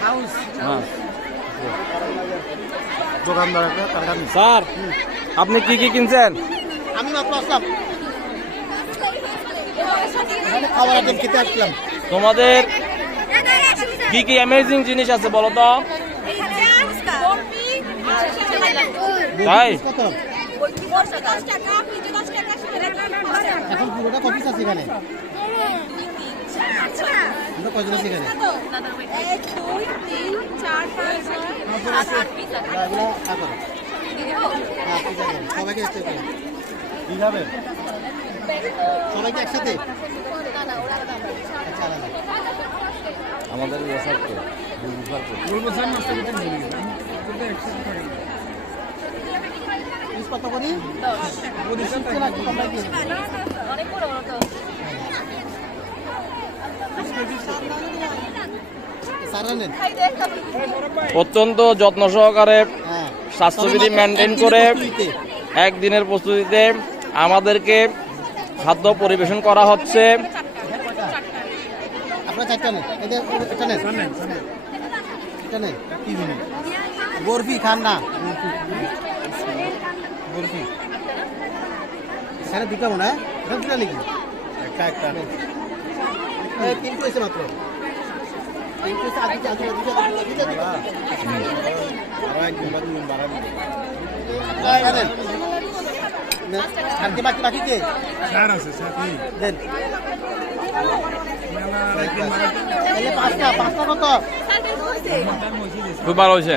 হ্যাঁ। দোকানদার স্যার আপনি কি কি কিনছেন? আমি মাত্র আসলাম। খাবার আইটেম খেতে আসলাম। তোমাদের কি কি অ্যামেজিং জিনিস আছে বলো তো? তাই? এখন পুরোটা কফি আছে এখানে? আমরা কয়জন আছি এখানে না, এগুলো খা করো। হ্যাঁ, ঠিক আছে। সবাইকে একসাথে সবাইকে একসাথে আচ্ছা আলাদা আমাদের কত করি অত্যন্ত যত্ন সহকারে হ্যাঁ। স্বাস্থ্যবিধি মেনটেন করে একদিনের প্রস্তুতিতে আমাদেরকে খাদ্য পরিবেশন করা হচ্ছে। বরফি খান না। বরফি। দুটা মনে হয়। দুটা নাকি? একটা একটা। তিনটে মাত্র। তিনটে হয়েছে আগে আগে দুটা দুটা দুটা বাকি বাকি বাকি দেন পাঁচটা খুব ভালো হয়েছে